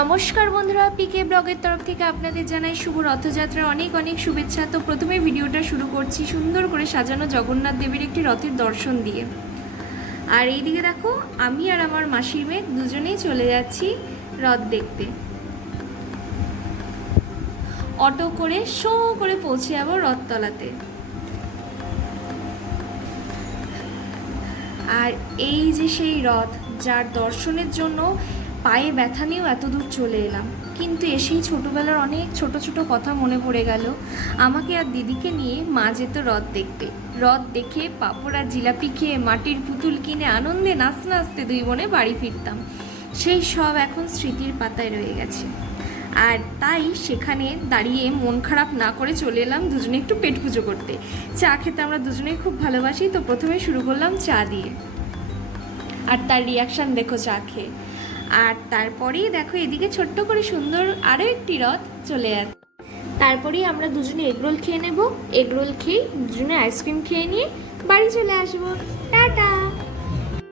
নমস্কার বন্ধুরা পিকে ব্লগের তরফ থেকে আপনাদের জানাই শুভ রথযাত্রার অনেক অনেক শুভেচ্ছা। তো প্রথমে ভিডিওটা শুরু করছি সুন্দর করে সাজানো জগন্নাথ দেবের একটি রথের দর্শন দিয়ে। আর এইদিকে দেখো, আমি আর আমার মাসির মেয়ে দুজনেই চলে যাচ্ছি রথ দেখতে। অটো করে, শো করে পৌঁছে যাব রথতলাতে। আর এই যে সেই রথ, যার দর্শনের জন্য পায়ে ব্যথা নিয়েও এত দূর চলে এলাম। কিন্তু এসেই ছোটোবেলার অনেক ছোট ছোট কথা মনে পড়ে গেল। আমাকে আর দিদিকে নিয়ে মা যেত রথ দেখতে। রথ দেখে পাঁপড় জিলাপি খেয়ে মাটির পুতুল কিনে আনন্দে নাচতে নাচতে দুই বোনে বাড়ি ফিরতাম। সেই সব এখন স্মৃতির পাতায় রয়ে গেছে। আর তাই সেখানে দাঁড়িয়ে মন খারাপ না করে চলে এলাম দুজনে একটু পেট পুজো করতে। চা খেতে আমরা দুজনেই খুব ভালোবাসি, তো প্রথমে শুরু করলাম চা দিয়ে। আর তার রিয়াকশান দেখো চা খেয়ে। আর তারপরেই দেখো এদিকে ছোট্ট করে সুন্দর আরও একটি রথ চলে যাচ্ছে তারপরেই আমরা দুজনে এগরোল খেয়ে নেব। এগরোল খেয়ে দুজনে আইসক্রিম খেয়ে নিয়ে বাড়ি চলে আসব। টাটা!